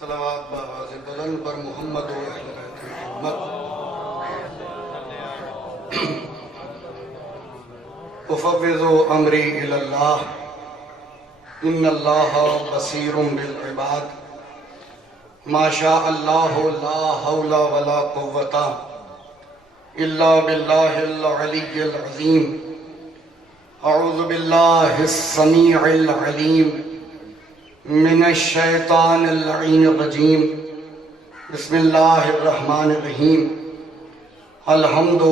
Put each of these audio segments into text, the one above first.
صلوات بآواز بلند پر محمد و اہل بیت محمد. افوض امری الی اللہ ان اللہ بصیر بالعباد. ما شاء اللہ لا حول ولا قوة الا باللہ العلی العظیم. اعوذ باللہ السمیع العلیم من الشیطان اللعین الرجیم. بسم اللہ الرحمن الرحیم. الحمد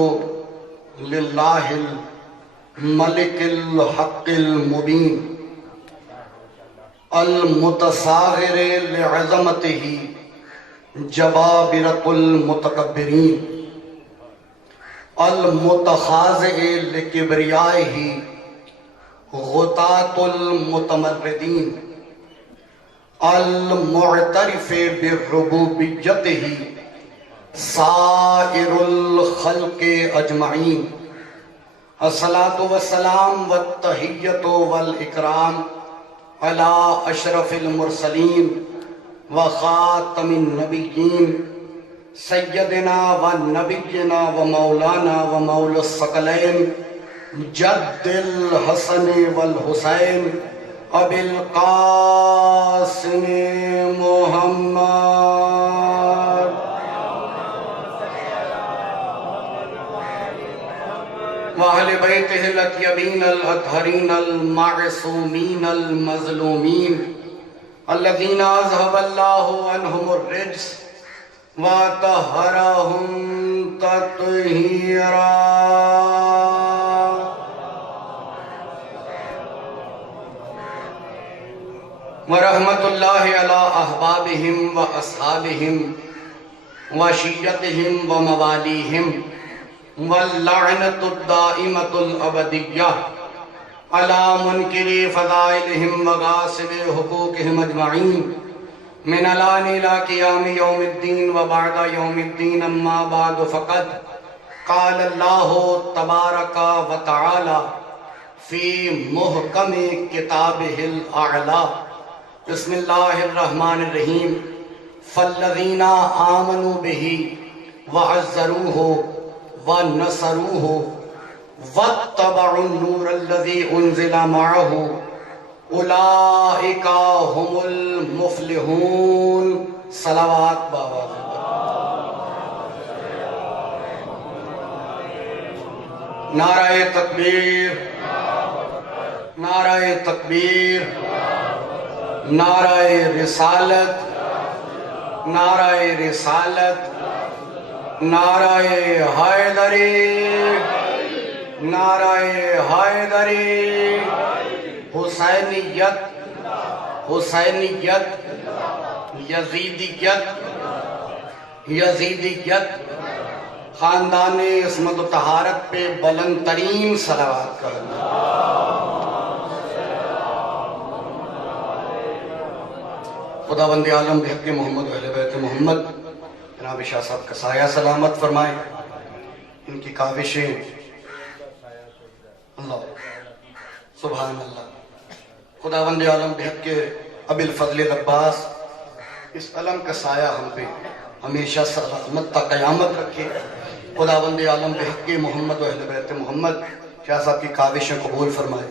للہ الملک الحق المبین المتصاغر لعظمتہ جبابرۃ المتکبرین المتخاضع لکبریائہ غطاة المتمردین المعترف بربوبیتہ سائر الخلق اجمعین. الصلاۃ والسلام والتحیۃ والاکرام علی اشرف المرسلین وخاتم النبیین سیدنا و نبینا و مولانا و مولا الثقلین جد الحسن والحسین ابی القاسم محمد وأہل بیتہ الاطیبین الاطہرین المعصومین المظلومین الذین اذہب اللہ عنہم الرجس وطہرہم تطہیرا. ورحمت اللہ علی احبابہم و اصحابہم و شیعتہم و موالیہم واللعنت الدائمت الابدیہ علی منکری فضائلہم و غاصب حقوقہم اجمعین من الان الى قیام یوم الدین و بعد یوم الدین. اما بعد فقد قال اللہ تبارک و تعالی فی محکم کتابہ الاعلی. بسم اللہ الرحمن الرحیم. فالذین آمنوا بہ وعزروہ ونصروہ واتبعوا النور الذی انزل معہ اولئک هم المفلحون. صلوات بآواز نعرہ تکبیر، نعرہ تکبیر، نعرہ رسالت، نعرہ رسالت، نعرہ حیدری، نعرہ حیدری. حسینیت، حسینیت، یزیدیت، یزیدیت. خاندان عصمت و طہارت پہ بلند ترین صلوات کرنا. خداوند عالم بحق محمد و اہل بیت محمد جناب شاہ صاحب کا سایہ سلامت فرمائے. ان کی کاوشیں اللہ سبحان اللہ. خداوند عالم بحق ابی الفضل العباس اس علم کا سایہ ہم پہ ہمیشہ سلامت تا قیامت رکھے. خداوند عالم بحق محمد و اہل بیت محمد شاہ صاحب کی کاوشیں قبول فرمائے.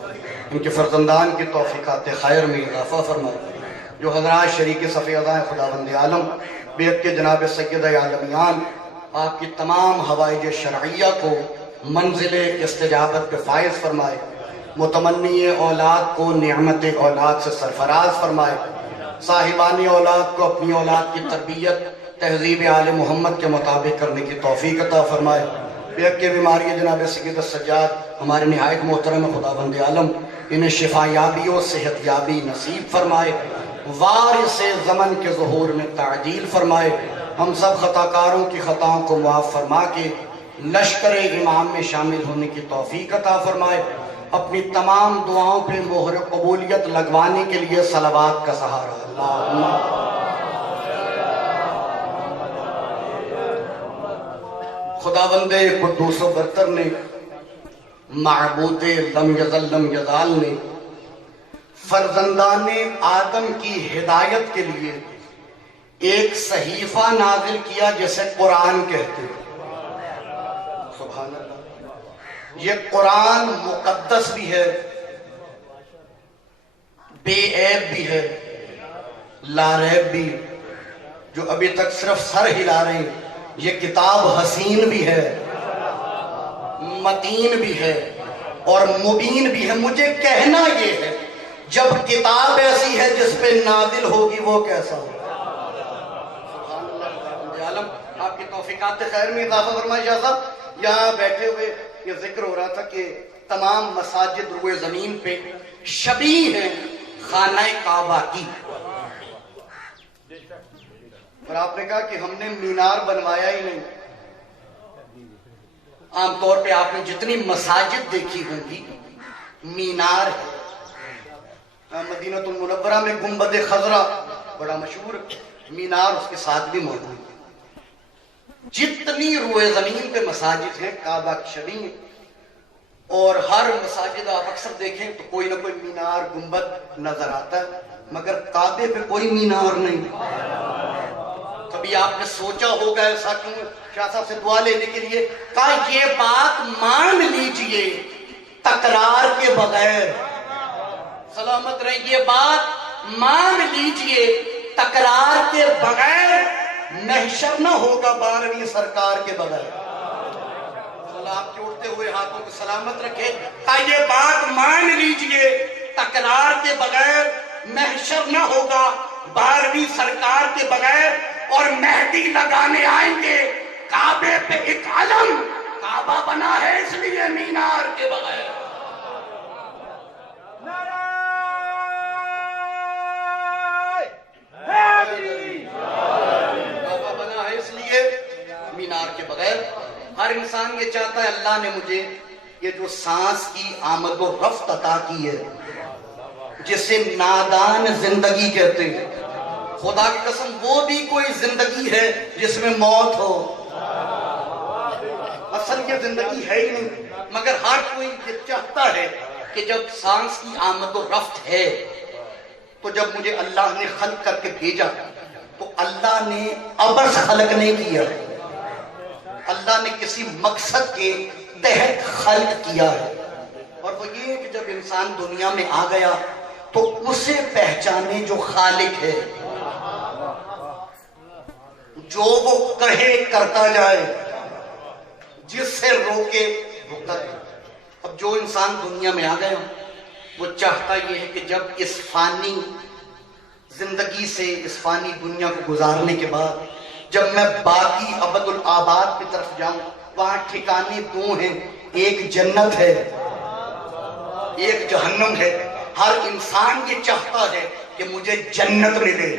ان کے فرزندان کی توفیقات خیر میں اضافہ فرمائے. جو حضرات شریک صف اعضاء خداوند عالم بیعت کے جناب سید عالمیان آپ کی تمام حوائج شرعیہ کو منزل استجابت پہ فائز فرمائے. متمنی اولاد کو نعمت اولاد سے سرفراز فرمائے. صاحبان اولاد کو اپنی اولاد کی تربیت تہذیب آل محمد کے مطابق کرنے کی توفیق عطا فرمائے. بیعت کے بیماری جناب سید السجاد ہمارے نہایت محترم خداوند عالم انہیں شفا یابی و صحت یابی نصیب فرمائے. وارث زمن کے ظہور میں تعجیل فرمائے. ہم سب خطاکاروں کی خطاؤں کو معاف فرما کے لشکر امام میں شامل ہونے کی توفیق عطا فرمائے. اپنی تمام دعاؤں پہ مہر قبولیت لگوانے کے لیے صلوات کا سہارا. اللہم خداوند قدوس و برتر نے معبود لم یزل لم یزال نے فرزندان آدم کی ہدایت کے لیے ایک صحیفہ نازل کیا جسے قرآن کہتے ہیں. سبحان اللہ. یہ قرآن مقدس بھی ہے، بے عیب بھی ہے، لاریب بھی. جو ابھی تک صرف سر ہلا رہے ہیں، یہ کتاب حسین بھی ہے، متین بھی ہے اور مبین بھی ہے. مجھے کہنا یہ ہے جب کتاب ایسی ہے جس پہ نازل ہوگی وہ کیسا ہوگا. آپ کی توفیقات خیر میں اضافہ فرمائے. شاہ صاحب یہاں بیٹھے ہوئے یہ ذکر ہو رہا تھا کہ تمام مساجد روئے زمین پہ شبیہ ہیں خانہ کعبہ کی، اور آپ نے کہا کہ ہم نے مینار بنوایا ہی نہیں. عام طور پہ آپ نے جتنی مساجد دیکھی ہوں گی مینار ہے. مدینہ المنورہ میں گنبد خضرا بڑا مشہور، مینار اس کے ساتھ بھی موجود ہے. جتنی روئے زمین پہ مساجد ہیں کعبہ کی شبیہ، اور ہر مساجد آپ اکثر دیکھیں تو کوئی نہ کوئی مینار گنبد نظر آتا ہے، مگر کعبے پہ کوئی مینار نہیں. کبھی آپ نے سوچا ہوگا ایسا کیوں؟ شاہ صاحب سے دعا لینے کے لیے کہا یہ بات مان لیجئے تکرار کے بغیر. سلامت رہے. یہ بات مان لیجئے تکرار کے بغیر، محشر نہ ہوگا 12ویں سرکار کے بغیر. آپ کے اٹھتے ہوئے ہاتھوں کو سلامت رکھے. کہا یہ بات مان لیجئے تکرار کے بغیر، محشر نہ ہوگا 12ویں سرکار کے بغیر. اور مہدی لگانے آئیں گے کعبے پہ ایک علم، کعبہ بنا ہے اس لیے مینار کے بغیر. کعبہ بنا ہے اس لیے مینار کے بغیر. ہر انسان یہ چاہتا ہے اللہ نے مجھے یہ جو سانس کی آمد و رفت عطا کی ہے جسے نادان زندگی کہتے ہیں، خدا کی قسم وہ بھی کوئی زندگی ہے جس میں موت ہو. اصل یہ زندگی ہے ہی نہیں، مگر ہر کوئی یہ چاہتا ہے کہ جب سانس کی آمد و رفت ہے تو جب مجھے اللہ نے خلق کر کے بھیجا تو اللہ نے عبث خلق نہیں کیا، اللہ نے کسی مقصد کے تحت خلق کیا ہے. اور وہ یہ کہ جب انسان دنیا میں آ گیا تو اسے پہچانے جو خالق ہے، جو وہ کہے کرتا جائے، جس سے روکے رکتا جائے. اب جو انسان دنیا میں آ گیا وہ چاہتا یہ ہے کہ جب اس فانی زندگی سے، اس فانی دنیا کو گزارنے کے بعد جب میں باقی ابد الآباد کی طرف جاؤں، وہاں ٹھکانے دو ہیں، ایک جنت ہے ایک جہنم ہے. ہر انسان یہ چاہتا ہے کہ مجھے جنت ملے.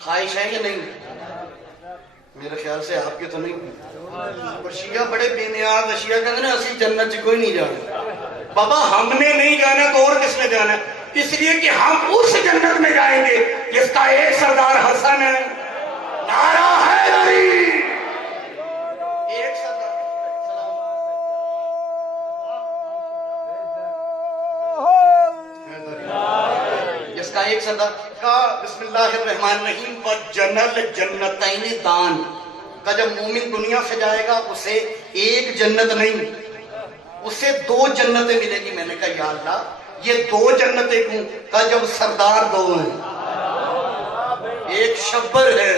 خواہش ہے یا نہیں؟ میرے خیال سے آپ کے تو نہیں. اور شیعہ بڑے بے نیاز. شیعہ کہتے ہیں اسی جنت سے کوئی نہیں جانا. بابا ہم نے نہیں جانا تو اور کس نے جانا؟ اس لیے کہ ہم اس جنت میں جائیں گے جس کا ایک سردار حسن ہے. نعرہ حیدری. ایک سردار جس کا ایک سردار کا بسم اللہ الرحمن الرحیم وَجَنَلْ جَنَّتَيْنِ دان کا جب مومن دنیا سے جائے گا اسے ایک جنت نہیں اسے دو جنتیں ملیں گی. میں نے کہا یا اللہ یہ دو جنتیں کیوں؟ کہا جب سردار دو ہیں، ایک شبر ہے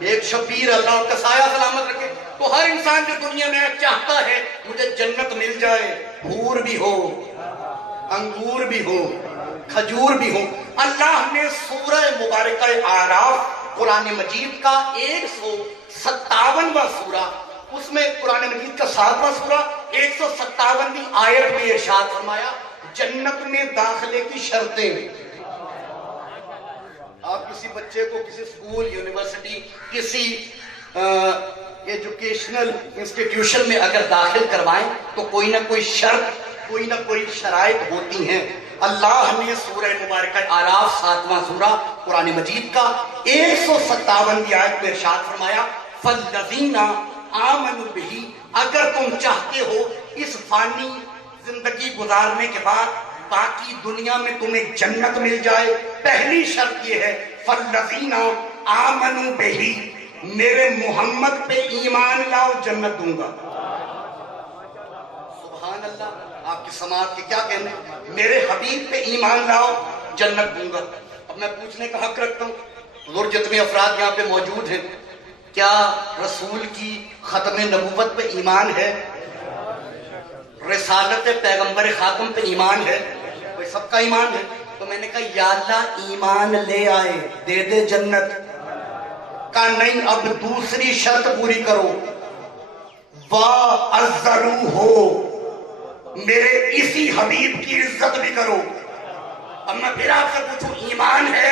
ایک شبیر. اللہ کا سایہ سلامت رکھے. تو ہر انسان جو دنیا میں چاہتا ہے مجھے جنت مل جائے، حور بھی ہو، انگور بھی ہو، کھجور بھی ہو. اللہ نے سورہ مبارکہ اعراف قرآن مجید کا 157واں سورہ، اس میں قرآن مجید کا 7واں سورہ 157ویں آیت میں ارشاد فرمایا جنت میں داخلے کی شرطیں. آپ کسی بچے کو کسی اسکول، یونیورسٹی، کسی ایجوکیشنل انسٹیٹیوشن میں اگر داخل کروائیں تو کوئی نہ کوئی شرط، کوئی نہ کوئی شرائط ہوتی ہیں. اللہ نے سورہ مبارکہ اعراف 7واں سورہ قرآن مجید کا 157ویں آیت میں ارشاد فرمایا فَالَّذِينَ آمَنُوا بِهِ. اگر تم چاہتے ہو اس فانی زندگی گزارنے کے بعد باقی دنیا میں تمہیں جنت مل جائے، پہلی شرط یہ ہے فالذین آمنوا بہی، میرے محمد پہ ایمان لاؤ جنت دوں گا۔ سبحان اللہ، آپ کی سماعت کے کیا کہنے، میرے حبیب پہ ایمان لاؤ جنت دوں گا۔ اب میں پوچھنے کا حق رکھتا ہوں، حضور جتنے افراد یہاں پہ موجود ہیں، کیا رسول کی ختم نبوت پہ ایمان ہے؟ رسالت پیغمبر خاتم پہ ایمان ہے؟ کوئی سب کا ایمان ہے؟ تو میں نے کہا یا اللہ ایمان لے آئے دے دے جنت۔ کہا نہیں، اب دوسری شرط پوری کرو، وَعَزَّرُوهُ، میرے اسی حبیب کی عزت بھی کرو۔ اب میں پھر آپ سے پوچھوں ایمان ہے؟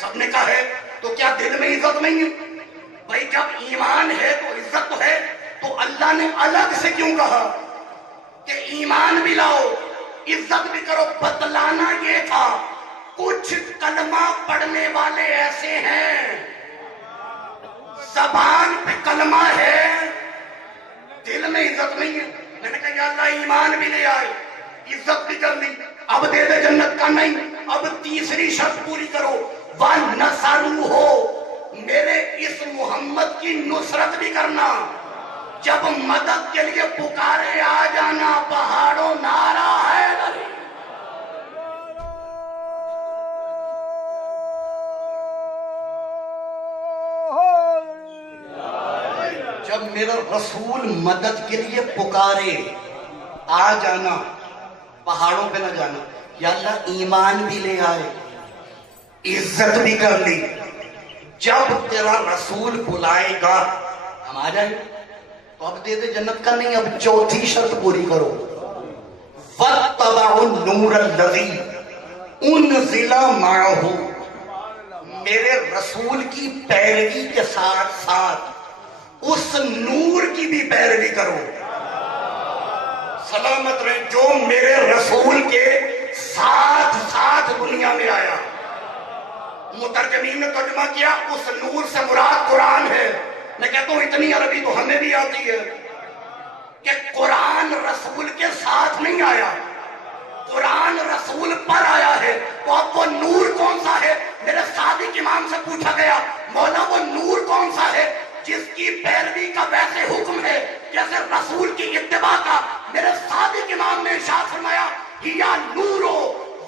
سب نے کہا ہے، تو کیا دل میں عزت نہیں ہے؟ بھائی جب ایمان ہے تو عزت تو ہے، تو اللہ نے الگ سے کیوں کہا کہ ایمان بھی لاؤ عزت بھی کرو؟ بتلانا یہ تھا کچھ کلمہ پڑھنے والے ایسے ہیں، زبان پہ کلمہ ہے، دل میں عزت نہیں ہے۔ میں نے کہا یا اللہ ایمان بھی لے آئے عزت بھی کر لی، اب دے دے جنت۔ کا نہیں، اب تیسری شرط پوری کرو، وَنَصَرُوهُ، میرے اس محمد کی نصرت بھی کرنا، جب مدد کے لیے پکارے آ جانا، پہاڑوں نعرہ ہے علی۔ جب میرا رسول مدد کے لیے پکارے آ جانا، پہاڑوں پہ نہ جانا۔ یا اللہ ایمان بھی لے آئے عزت بھی کر لی، جب تیرا رسول بلائے گا ہم آ جائیں، تو اب دے دے جنت۔ کا نہیں، اب چوتھی شرط پوری کرو، وَاتَّبَعُوا النُّورَ الَّذِي أُنزِلَ مَعَهُ، میرے رسول کی پیروی کے ساتھ ساتھ اس نور کی بھی پیروی کرو۔ سلامت رہے جو میرے رسول کے ساتھ ساتھ دنیا میں آیا۔ مترجمین نے ترجمہ کیا اس نور سے مراد قرآن ہے۔ میں کہتا ہوں اتنی عربی تو ہمیں بھی آتی ہے کہ قرآن رسول کے ساتھ نہیں آیا، قرآن رسول پر آیا ہے۔ تو اب وہ نور کون سا ہے؟ میرے صادق امام سے پوچھا گیا مولا وہ نور کون سا ہے جس کی پیروی کا ویسے حکم ہے جیسے رسول کی اتباع کا؟ میرے صادق امام نے ارشاد فرمایا یا نورو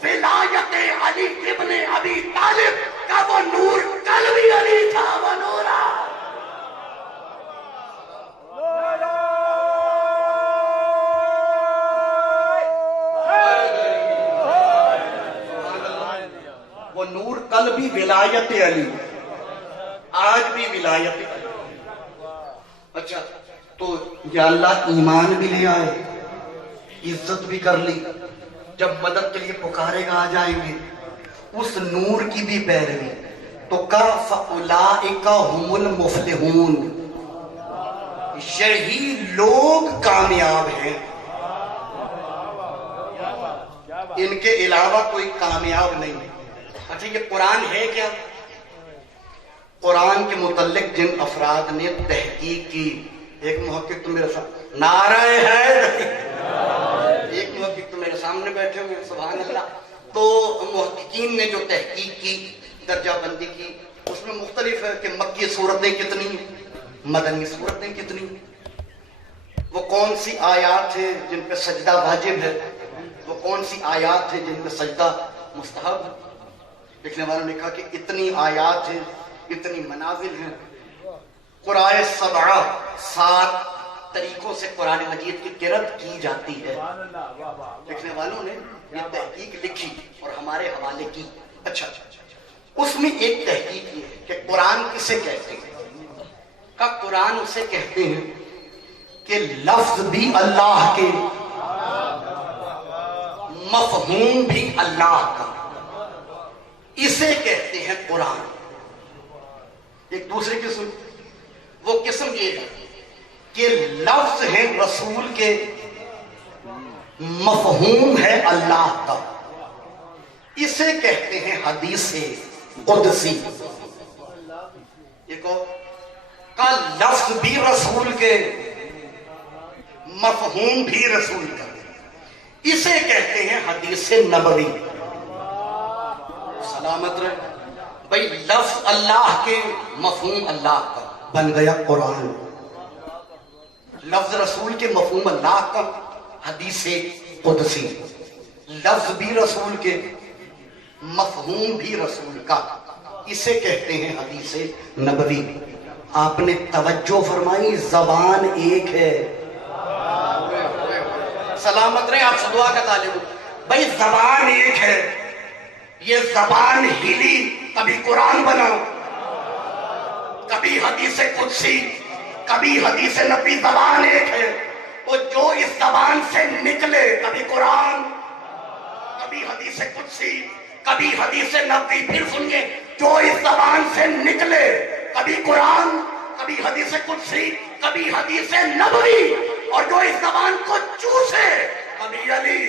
ولایت علی ابن ابی طالب، کا وہ نور کل بھی علی تھا، وہ نورا۔ وہ نور کل بھی ولایت علی، آج بھی ولایت علی۔ اچھا تو یا اللہ ایمان بھی لے آئے عزت بھی کر لی، جب مدد کے لیے پکارے گا آ جائیں گے، اس نور کی بھی پیروی۔ تو فَأُولَئِكَ هُمُ الْمُفْلِحُونَ، یہی لوگ کامیاب ہیں، ان کے علاوہ کوئی کامیاب نہیں۔ اچھا یہ قرآن ہے کیا؟ قرآن کے متعلق جن افراد نے تحقیق کی، ایک محقق تو میرے ساتھ نعرہ ہے، ایک محقق تو میرے سامنے بیٹھے ہوئے، سبحان اللہ۔ تو محققین نے جو تحقیق کی، درجہ بندی کی، اس میں مختلف ہے کہ مکی صورتیں کتنی، مدنی صورتیں کتنی، وہ کون سی آیات ہیں جن پہ سجدہ واجب ہے، وہ کون سی آیات ہیں جن پہ سجدہ مستحب ہے۔ لکھنے والوں نے کہا کہ اتنی آیات ہیں، اتنی منازل ہیں۔ قرآن سبعہ، 7 طریقوں سے قرآن مجید کی قرأت کی جاتی ہے۔ لکھنے والوں نے یہ تحقیق لکھی اور ہمارے حوالے کی۔ اچھا اس میں ایک تحقیق یہ ہے کہ قرآن کسے کہتے ہیں؟ کہ قرآن اسے کہتے ہیں کہ لفظ بھی اللہ کے، مفہوم بھی اللہ کا، اسے کہتے ہیں قرآن۔ ایک دوسری قسم، وہ قسم یہ ہے کہ لفظ ہے رسول کے، مفہوم ہے اللہ کا، اسے کہتے ہیں حدیث قدسی۔ ایک اور کا لفظ بھی رسول کے، مفہوم بھی رسول کا، اسے کہتے ہیں حدیث نبوی۔ سلامت رہے۔ بھئی لفظ اللہ کے، مفہوم اللہ کا بن گیا قرآن، لفظ رسول کے مفہوم اللہ کا حدیث قدسی، لفظ بھی رسول کے مفہوم بھی رسول کا، اسے کہتے ہیں حدیث نبوی۔ آپ نے توجہ فرمائی، زبان ایک ہے، سلامت رہے آپ سے دعا کا طالب ہوں، بھئی زبان ایک ہے، یہ زبان ہلی کبھی قرآن بنا، کبھی حدیث قدسی، کبھی حدیث نبی، زبان ایک ہے، وہ جو اس زبان سے نکلے، کبھی قرآن، کبھی حدیث قدسی، کبھی حدیث نبی، پھر سنیے، جو اس زبان سے نکلے، کبھی قرآن، کبھی حدیث قدسی، کبھی حدیث نبوی، اور جو اس زبان کو چوسے، کبھی علی۔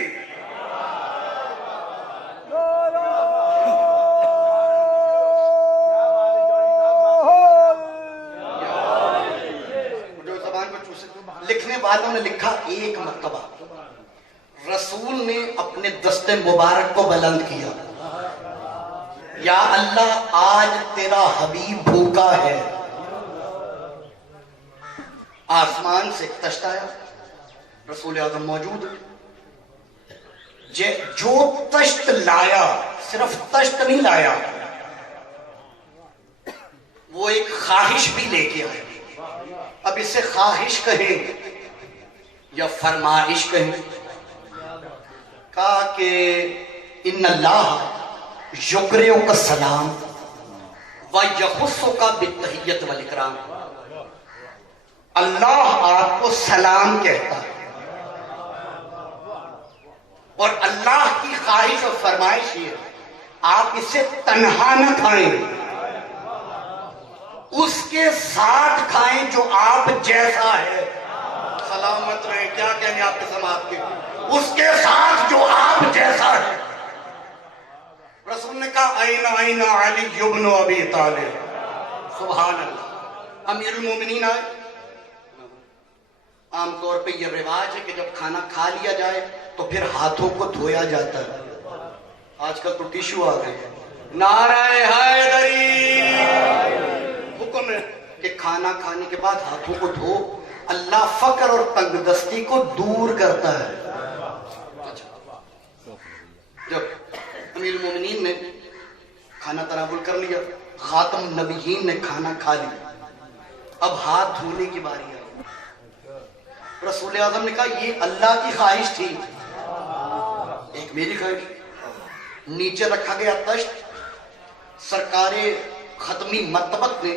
لکھنے والوں نے لکھا ایک مرتبہ رسول نے اپنے دست مبارک کو بلند کیا، یا اللہ آج تیرا حبیب بھوکا ہے، آسمان سے تشت آیا، رسول اعظم موجود، جو تشت لایا، صرف تشت نہیں لایا، وہ ایک خواہش بھی لے کے آئے۔ اب اسے خواہش کہیں یا فرمائش کہیں؟ کہا کہ ان اللہ یقرئک السلام ویخصک بالتحیۃ والاکرام، اللہ آپ کو سلام کہتا ہے، اور اللہ کی خواہش اور فرمائش یہ ہے آپ اسے تنہا نہ کھائیں، اس کے ساتھ کھائیں جو آپ جیسا ہے، سلامت رہیں، کیا کہنے آپ کے سماعت کے، اس کے ساتھ جو آپ جیسا ہے۔ رسول نے کہا این این علی ابن ابی طالب، سبحان اللہ، امیر المومنین آئے۔ عام طور پہ یہ رواج ہے کہ جب کھانا کھا لیا جائے تو پھر ہاتھوں کو دھویا جاتا ہے، آج کل تو ٹیشو آ گئے، نعرہ حیدری، حکم ہے کہ کھانا کھانے کے بعد ہاتھوں کو دھو، اللہ فقر اور تنگ دستی کو دور کرتا ہے۔ جب امیر المومنین نے کھانا تناول کر لیا، خاتم النبیین نے کھانا کھا لیا، اب ہاتھ دھونے کی باری آئی۔ رسول اعظم نے کہا یہ اللہ کی خواہش تھی، ایک میری خواہش۔ نیچے رکھا گیا تشت، سرکار ختمی مرتبت نے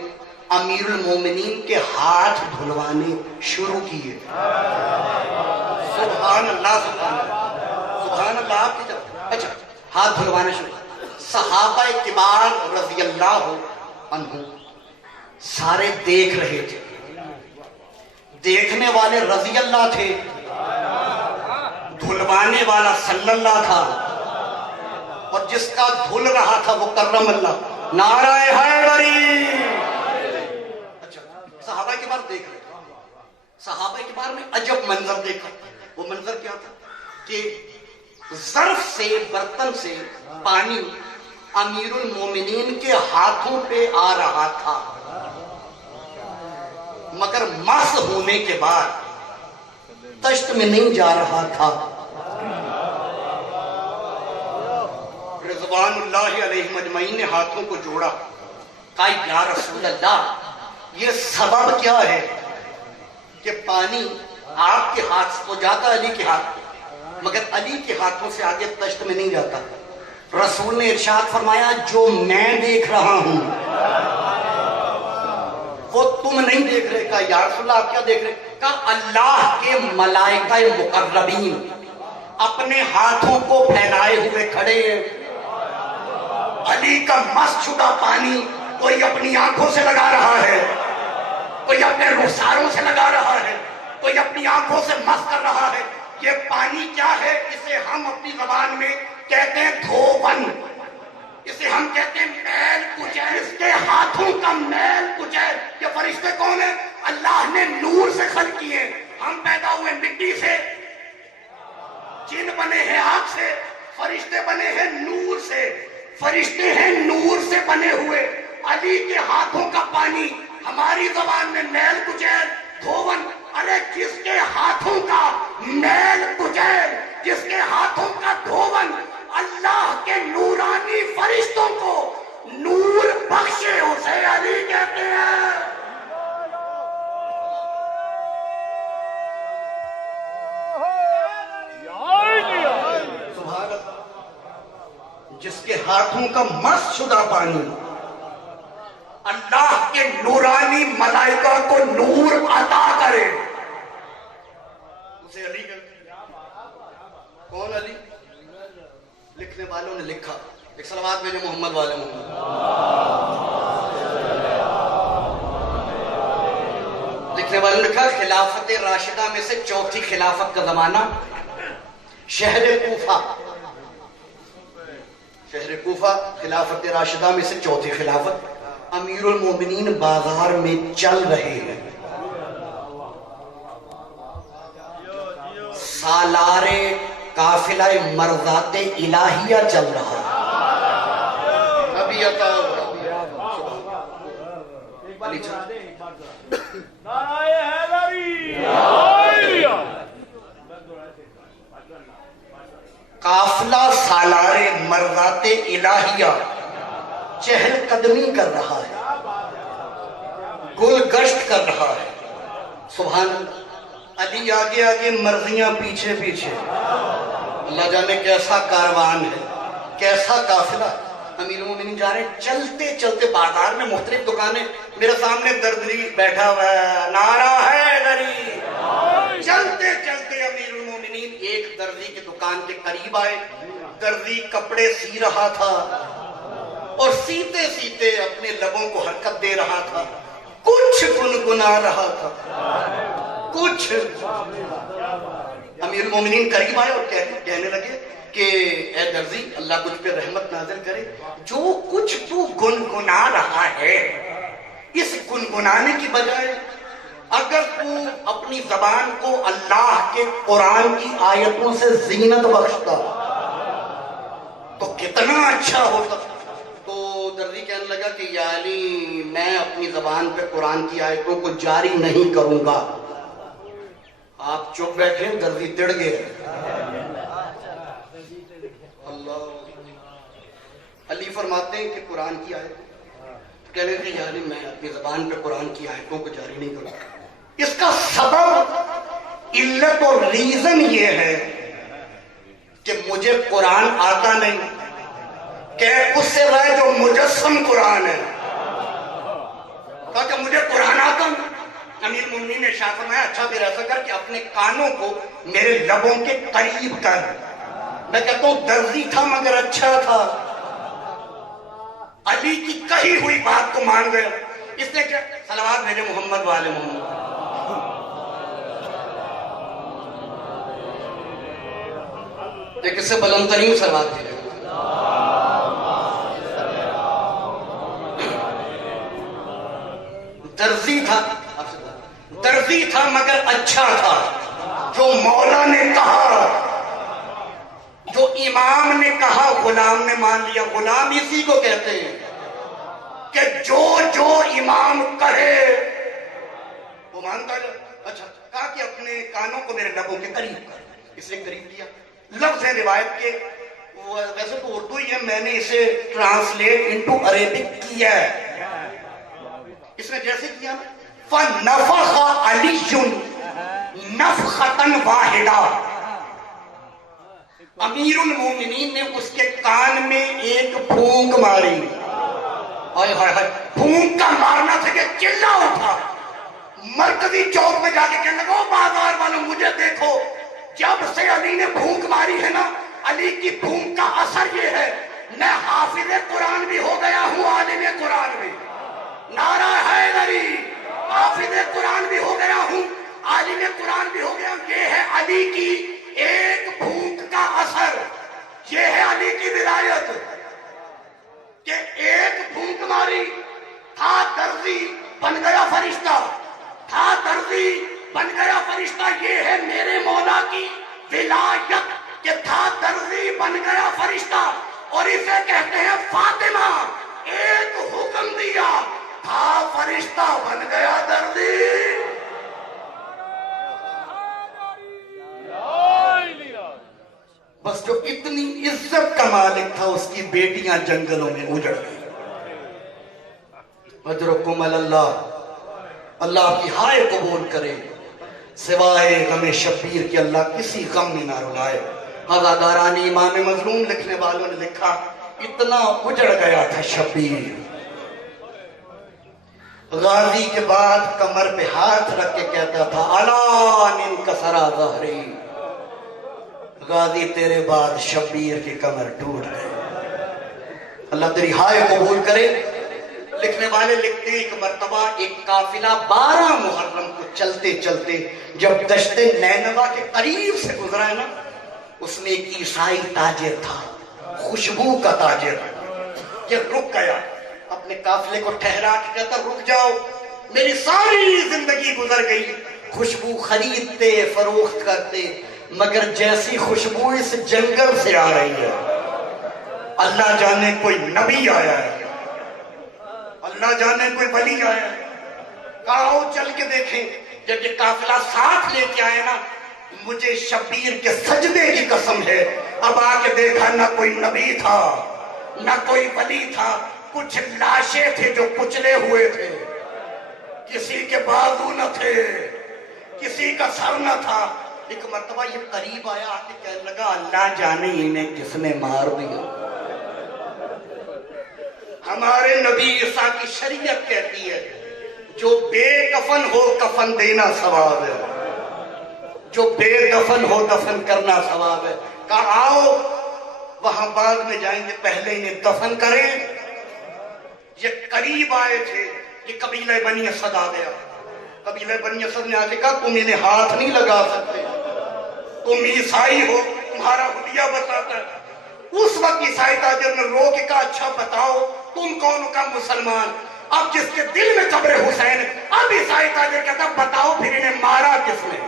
امیر المومنین کے ہاتھ دھلوانے شروع کیے۔ سبحان اللہ، سبحان اللہ، سبحان اللہ، آپ کی طرف اچھا ہاتھ دھلوانے شروع۔ صحابہ کبار رضی اللہ عنہ سارے دیکھ رہے تھے، دیکھنے والے رضی اللہ تھے، دھلوانے والا صلی اللہ تھا، اور جس کا دھل رہا تھا وہ کرم اللہ، نعرہ حیدری۔ اچھا صحابہ کے بار دیکھ رہے تھے، صحابہ کے بار میں عجب منظر دیکھا۔ وہ منظر کیا تھا کہ ظرف سے، برتن سے پانی امیر المومنین کے ہاتھوں پہ آ رہا تھا، مگر مس ہونے کے بعد تشت میں نہیں جا رہا تھا۔ رضوان اللہ علیہ مجمعین نے ہاتھوں کو جوڑا، کہا یا رسول اللہ یہ سبب کیا ہے کہ پانی آپ کے ہاتھ سے تو جاتا علی کے ہاتھ، مگر علی کے ہاتھوں سے آگے تشت میں نہیں جاتا؟ رسول نے ارشاد فرمایا جو میں دیکھ رہا ہوں وہ تم نہیں دیکھ رہے۔ کہا یا رسول اللہ آپ کیا دیکھ رہے؟ کہا اللہ کے ملائکہ مقربین اپنے ہاتھوں کو پھیلائے ہوئے کھڑے ہیں، علی کا مس شدہ پانی کوئی اپنی آنکھوں سے لگا رہا ہے، کوئی اپنے رخساروں سے لگا رہا ہے، کوئی اپنی آنکھوں سے مس کر رہا ہے۔ یہ پانی کیا ہے؟ اسے ہم اپنی زبان میں کہتے ہیں دھوبن، اسے ہم کہتے ہیں میل کچیل، اس کے ہاتھوں کا میل کچیل۔ یہ فرشتے کون ہیں؟ اللہ نے نور سے خلق کیے، ہم پیدا ہوئے مٹی سے، جن بنے ہیں آگ سے، فرشتے بنے ہیں نور سے۔ فرشتے ہیں نور سے بنے ہوئے. علی کے ہاتھوں کا پانی ہماری زبان میں میل کچیل دھون. ارے جس کے ہاتھوں کا میل کچیل، جس کے ہاتھوں کا دھون اللہ کے نورانی فرشتوں کو نور بخشے، اسے علی کہتے ہیں. سبحان اللہ. جس کے ہاتھوں کا مس شدہ پانی اللہ کے نورانی ملائکہ کو نور عطا کرے، اسے علی کہتے ہیں. کون علی؟ لکھنے والوں نے لکھا. ایک صلوات بھیجو محمد والے محمد. لکھنے والوں نے لکھا خلافت راشدہ میں سے چوتھی خلافت کا زمانہ شہر کوفہ. شہر کوفہ خلافت راشدہ میں سے چوتھی خلافت. امیر المومنین بازار میں چل رہے ہیں. سالار قافلہ مرضات الہیہ چل رہا ہے. ابھی عطا علی قافلہ سالار مرضات الہیہ چہل قدمی کر رہا ہے، گل گشت کر رہا ہے. سبحان اللہ. علی آگے آگے، مرضیاں پیچھے پیچھے. اللہ جانے کیسا کاروان ہے، کیسا قافلہ. امیر المومنین جا رہے ہیں چلتے چلتے بازار میں مختلف دکانیں. میرے سامنے دردری بیٹھا ہوا ہے، نعرہ ہے دری. چلتے چلتے امیر المومنین ایک درزی کی دکان کے قریب آئے. درزی کپڑے سی رہا تھا اور سیتے سیتے اپنے لبوں کو حرکت دے رہا تھا. کچھ گنگنا رہا تھا کچھ. امیر المومنین قریب آئے اور کہنے لگے کہ اے درزی، اللہ کچھ پہ رحمت نازل کرے. جو کچھ تو گنگنا رہا ہے، اس گنگنانے کی بجائے اگر تو اپنی زبان کو اللہ کے قرآن کی آیتوں سے زینت بخشتا تو کتنا اچھا ہوتا. تو درزی کہنے لگا کہ یا علی، میں اپنی زبان پہ قرآن کی آیتوں کو جاری نہیں کروں گا. آپ چپ بیٹھے. درزی تڑ گئے. اللہ. علی فرماتے ہیں کہ قرآن کی آیت کہنے تھے یا علی، میں اپنی زبان پہ قرآن کی آیتوں کو جاری نہیں کروں. اس کا سبب، علت اور ریزن یہ ہے کہ مجھے قرآن آتا نہیں. کہ اس سے رہے جو مجسم قرآن ہے. کہا کہ مجھے قرآن آتا نہیں. امیر المومنین نے ارشاد فرمایا اچھا پھر ایسا کر کہ اپنے کانوں کو میرے لبوں کے قریب کر. میں کہتا ہوں درزی تھا مگر اچھا تھا. علی کی کہی ہوئی بات کو مان گیا. اس نے کیا صلوات بھیجے محمد والے محمد. ایک اس سے بلند ترین صلوات بھیجے. درزی تھا مگر اچھا تھا. جو مولا نے کہا، جو امام نے کہا، غلام نے مان لیا. غلام اسی کو کہتے ہیں کہ جو امام کہے وہ مانتا ہے. اچھا کہا کہ اپنے کانوں کو میرے لبوں کے قریب کر. اس نے قریب کیا. لفظ ہے روایت کے، ویسے تو اردو ہی ہے، میں نے اسے ٹرانسلیٹ انٹو عربک کیا ہے. اس نے جیسے کیا نا، فَنَفَخَ عَلِيٌّ نَفْخَةً وَاحِدًا. امیر المومنین نے اس کے کان میں ایک پھونک ماری. ہائے ہائے ہائے. پھونک کا مارنا تھا کہ چلا اٹھا. مرکزی چوک میں جا کے کہنے لگا بازار والوں مجھے دیکھو. جب سے علی نے پھونک ماری ہے نا، علی کی پھونک کا اثر یہ ہے میں حافظ قرآن بھی ہو گیا ہوں، عالم قرآن بھی. نعرہ حیدری. حافظ قرآن بھی ہو گیا ہوں، عالم قرآن بھی ہو گیا ہوں. یہ ہے علی کی ایک پھونک کا اثر. یہ ہے علی کی ولایت کہ ایک پھونک ماری، تھا درزی بن گیا فرشتہ. تھا درزی بن گیا فرشتہ. یہ ہے میرے مولا کی ولایت کہ تھا درزی بن گیا فرشتہ. اور اسے کہتے ہیں فاطمہ. ایک حکم دیا تھا فرشتہ بن گیا دردی. بس جو اتنی عزت کا مالک تھا اس کی بیٹیاں جنگلوں میں اجڑ گئی. اجرکم اللہ. اللہ کی ہائے قبول کرے. سوائے غم شبیر کے اللہ کسی غم میں نہ رلائے. غزادارانی امام مظلوم لکھنے والوں نے لکھا اتنا اجڑ گیا تھا شبیر. غازی کے بعد کمر پہ ہاتھ رکھ کے کہتا تھا الان انکسرا ظہری. غازی تیرے بعد شبیر کی کمر ٹوٹ گئی. اللہ تیری ہائے قبول کرے. لکھنے والے لکھتے ہیں ایک مرتبہ ایک قافلہ 12 محرم کو چلتے چلتے جب دشت نینوا کے قریب سے گزرا ہے نا، اس میں ایک عیسائی تاجر تھا، خوشبو کا تاجر. یہ رک گیا، اپنے قافلے کو ٹھہرا کے کہتا رک جاؤ، میری ساری زندگی گزر گئی خوشبو خریدتے فروخت کرتے، مگر جیسی خوشبو اس جنگل سے آ رہی ہے اللہ جانے کوئی نبی آیا ہے، اللہ جانے کوئی ولی آیا ہے. کہاں چل کے دیکھیں. جب یہ قافلہ ساتھ لے کے آئے نا، مجھے شبیر کے سجدے کی قسم ہے اب آ کے دیکھا نہ کوئی نبی تھا نہ کوئی ولی تھا. کچھ لاشیں تھے جو کچلے ہوئے تھے، کسی کے بازو نہ تھے، کسی کا سر نہ تھا. ایک مرتبہ یہ قریب آیا، آ کے کہنے لگا اللہ جانے انہیں کس نے مار دیا. ہمارے نبی عیسیٰ کی شریعت کہتی ہے جو بے کفن ہو کفن دینا ثواب ہے، جو بے دفن ہو دفن کرنا ثواب ہے. کہا آؤ وہاں بعد میں جائیں گے، پہلے انہیں دفن کریں. یہ قریب آئے تھے. یہ قبیلہ بنی اسد آ گیا. قبیلہ بنی اسد نے آ کے کہا تم انہیں ہاتھ نہیں لگا سکتے، تم عیسائی ہو، تمہارا حلیہ بتاتا ہے. اس وقت عیسائی تاجر نے رو کے کہا اچھا بتاؤ تم کون کا مسلمان. اب جس کے دل میں قبر حسین، اب عیسائی تاجر کہتا بتاؤ پھر انہیں مارا کس نے.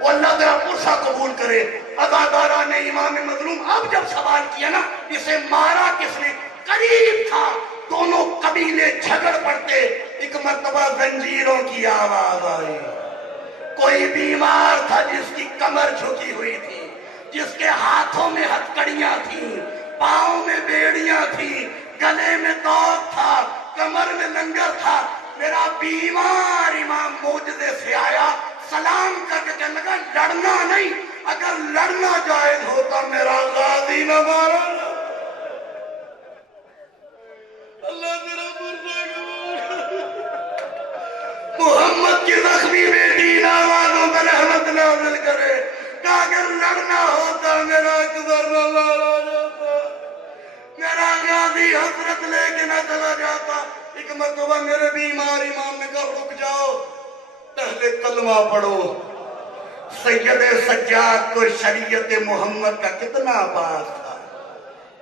وہ اللہ تیرا پرسہ قبول کرے. عزاداران امام مظلوم اب جب سوال کیا نا اسے مارا کس نے، قریب تھا دونوں قبیلے جھگڑ پڑتے. ایک مرتبہ زنجیروں کی آواز آئی. کوئی بیمار تھا جس کی کمر جھکی ہوئی تھی، جس کے ہاتھوں میں ہتھکڑیاں تھیں، پاؤں میں بیڑیاں تھیں، گلے میں توق تھا، کمر میں لنگر تھا. میرا بیمار امام موجزے سے آیا، سلام کر کے کہنے لگا لڑنا نہیں، اگر لڑنا جائز ہوتا میرا غازی نہ مارا. اللہ تیرا پرسہ محمد کی زخمی بیٹی نوازوں پر رحمت نازل کرے. کہ اگر لڑنا ہوتا میرا اکبر نہ مارا جاتا، میرا غازی حسرت لے کے نہ چلا جاتا. ایک مرتبہ میرے بیمار امام نے کہا رک جاؤ، پہلے کلمہ پڑھو. سید سجاد کو شریعت محمد کا کتنا باس تھا.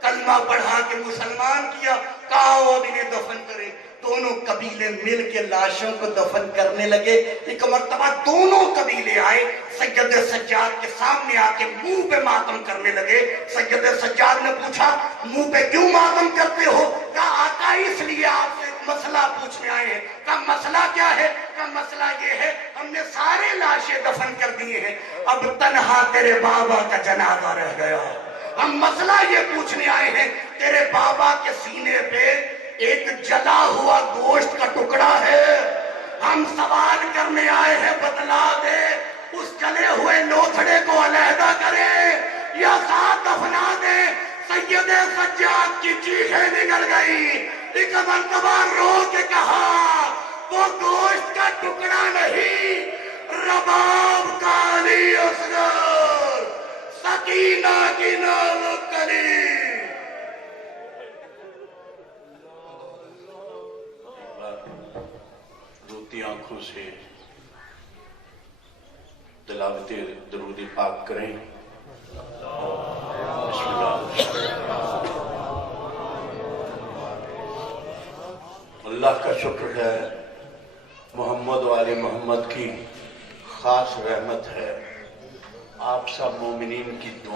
کلمہ پڑھا کے مسلمان کیا. کہا اب انہیں دفن کرے. دونوں قبیلے مل کے لاشوں کو دفن کرنے لگے. ایک مرتبہ دونوں قبیلے آئے، سید سجاد کے سامنے آ کے منہ پہ ماتم کرنے لگے. سید سجاد نے پوچھا منہ پہ کیوں ماتم کرتے ہو؟ کہا آقا اس لیے آپ سے مسئلہ پوچھنے آئے ہیں. کہا مسئلہ کیا ہے؟ کہا مسئلہ یہ ہے ہم نے سارے لاشیں دفن کر دیے ہیں، اب تنہا تیرے بابا کا جنازہ رہ گیا. ہم مسئلہ یہ پوچھنے آئے ہیں تیرے بابا کے سینے پہ ایک جلا ہوا گوشت کا ٹکڑا ہے، ہم سوال کرنے آئے ہیں بتلا دے اس جلے ہوئے لوتھڑے کو علیحدہ کرے یا ساتھ دفنا دے. سید سجاد کی چیخیں نکل گئی. ایک مرتبہ رو کے کہا وہ گوشت کا ٹکڑا نہیں، رباب کا علی اصغر، سکینہ کی نازک کلی. روتی آنکھوں سے تلاوت درود پاک کریں. بسم اللہ. اللہ کا شکر ہے، محمد و آل محمد کی خاص رحمت ہے. آپ سب مومنین کی دعا